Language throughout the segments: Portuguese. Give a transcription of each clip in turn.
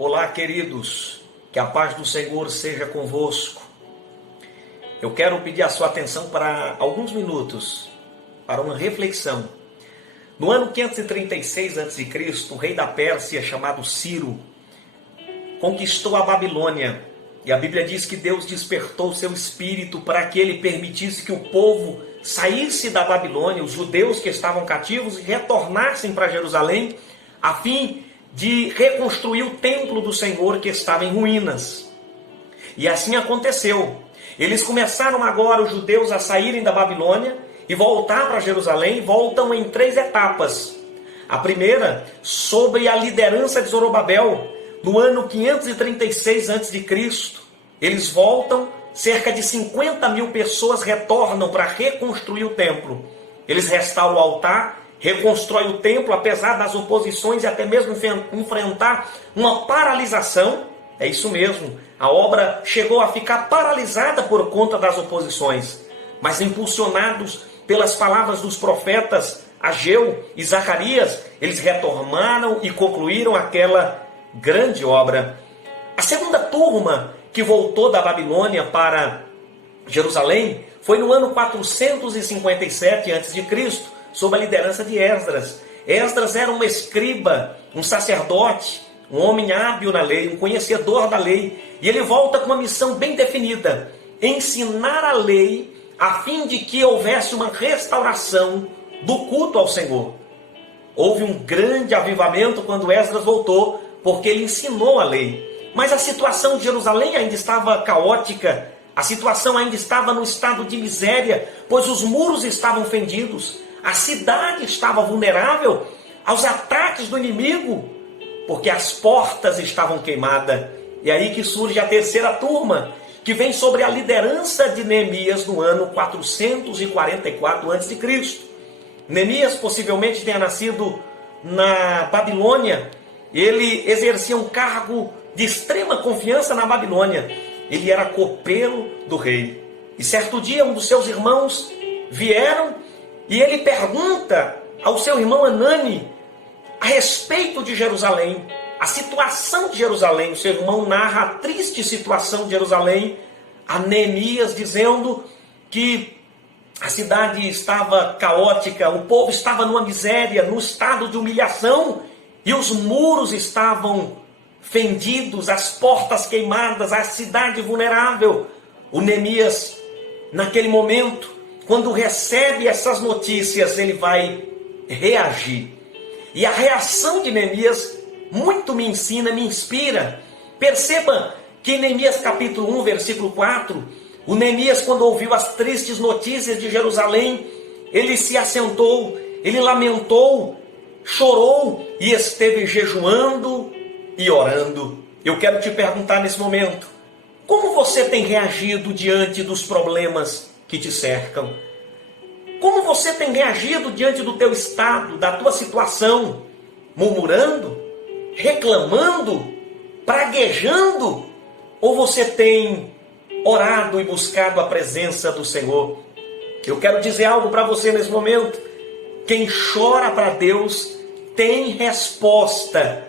Olá, queridos, que a paz do Senhor seja convosco. Eu quero pedir a sua atenção para alguns minutos, para uma reflexão. No ano 536 a.C., o rei da Pérsia, chamado Ciro, conquistou a Babilônia. E a Bíblia diz que Deus despertou seu espírito para que ele permitisse que o povo saísse da Babilônia, os judeus que estavam cativos, e retornassem para Jerusalém, a fim de reconstruir o templo do Senhor que estava em ruínas. E assim aconteceu. Eles começaram agora, os judeus, a saírem da Babilônia e voltar para Jerusalém. Voltam em 3 etapas. A primeira, sobre a liderança de Zorobabel, no ano 536 a.C. Eles voltam, cerca de 50 mil pessoas retornam para reconstruir o templo. Eles restauram o altar, reconstrói o templo, apesar das oposições e até mesmo enfrentar uma paralisação. É isso mesmo, a obra chegou a ficar paralisada por conta das oposições. Mas impulsionados pelas palavras dos profetas Ageu e Zacarias, eles retornaram e concluíram aquela grande obra. A segunda turma que voltou da Babilônia para Jerusalém foi no ano 457 a.C., sob a liderança de Esdras. Esdras era um escriba, um sacerdote, um homem hábil na lei, um conhecedor da lei. E ele volta com uma missão bem definida: ensinar a lei a fim de que houvesse uma restauração do culto ao Senhor. Houve um grande avivamento quando Esdras voltou, porque ele ensinou a lei. Mas a situação de Jerusalém ainda estava caótica, a situação ainda estava num estado de miséria, pois os muros estavam fendidos, a cidade estava vulnerável aos ataques do inimigo, porque as portas estavam queimadas. E aí que surge a terceira turma, que vem sobre a liderança de Neemias no ano 444 a.C. Neemias possivelmente tenha nascido na Babilônia. Ele exercia um cargo de extrema confiança na Babilônia. Ele era copeiro do rei. E certo dia um dos seus irmãos vieram e ele pergunta ao seu irmão Anani a respeito de Jerusalém, a situação de Jerusalém. O seu irmão narra a triste situação de Jerusalém a Neemias, dizendo que a cidade estava caótica, o povo estava numa miséria, num estado de humilhação, e os muros estavam fendidos, as portas queimadas, a cidade vulnerável. O Neemias, naquele momento, quando recebe essas notícias, ele vai reagir. E a reação de Neemias muito me ensina, me inspira. Perceba que em Neemias capítulo 1, versículo 4, o Neemias, quando ouviu as tristes notícias de Jerusalém, ele se assentou, ele lamentou, chorou e esteve jejuando e orando. Eu quero te perguntar nesse momento: como você tem reagido diante dos problemas que te cercam? Como você tem reagido diante do teu estado, da tua situação? Murmurando? Reclamando? Praguejando? Ou você tem orado e buscado a presença do Senhor? Eu quero dizer algo para você nesse momento: quem chora para Deus tem resposta.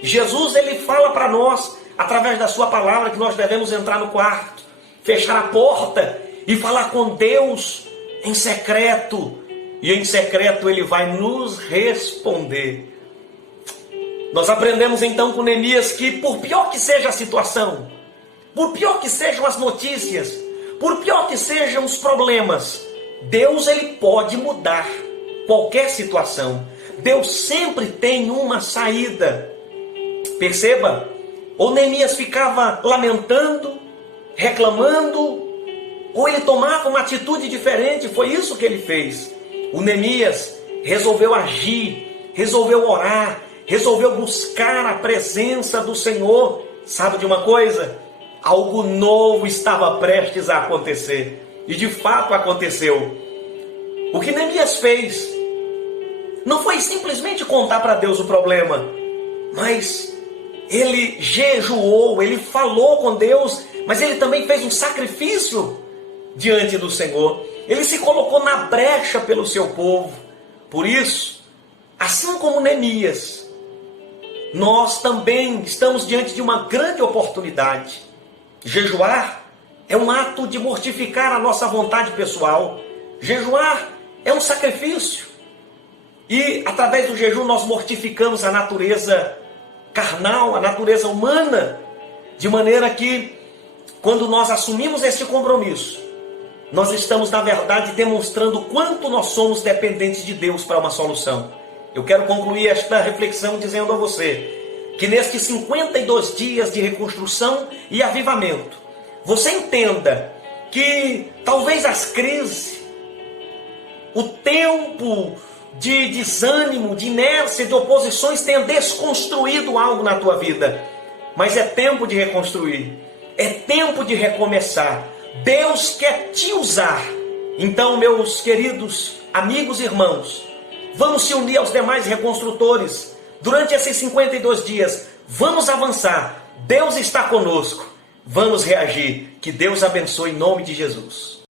Jesus, ele fala para nós, através da sua palavra, que nós devemos entrar no quarto, fechar a porta e falar com Deus em secreto. E em secreto ele vai nos responder. Nós aprendemos então com Neemias que, por pior que seja a situação, por pior que sejam as notícias, por pior que sejam os problemas, Deus, ele pode mudar qualquer situação. Deus sempre tem uma saída. Perceba, ou Neemias ficava lamentando, reclamando, ou ele tomava uma atitude diferente. Foi isso que ele fez. O Neemias resolveu agir, resolveu orar, resolveu buscar a presença do Senhor. Sabe de uma coisa? Algo novo estava prestes a acontecer. E de fato aconteceu. O que Neemias fez não foi simplesmente contar para Deus o problema, mas ele jejuou, ele falou com Deus, mas ele também fez um sacrifício diante do Senhor. Ele se colocou na brecha pelo seu povo. Por isso, assim como Neemias, nós também estamos diante de uma grande oportunidade. Jejuar é um ato de mortificar a nossa vontade pessoal. Jejuar é um sacrifício. E através do jejum nós mortificamos a natureza carnal, a natureza humana, de maneira que quando nós assumimos este compromisso, nós estamos na verdade demonstrando quanto nós somos dependentes de Deus para uma solução. Eu quero concluir esta reflexão dizendo a você que nestes 52 dias de reconstrução e avivamento, você entenda que talvez as crises, o tempo de desânimo, de inércia, de oposições tenha desconstruído algo na tua vida. Mas é tempo de reconstruir, é tempo de recomeçar. Deus quer te usar. Então, meus queridos amigos e irmãos, vamos se unir aos demais reconstrutores. Durante esses 52 dias, vamos avançar. Deus está conosco. Vamos reagir. Que Deus abençoe em nome de Jesus.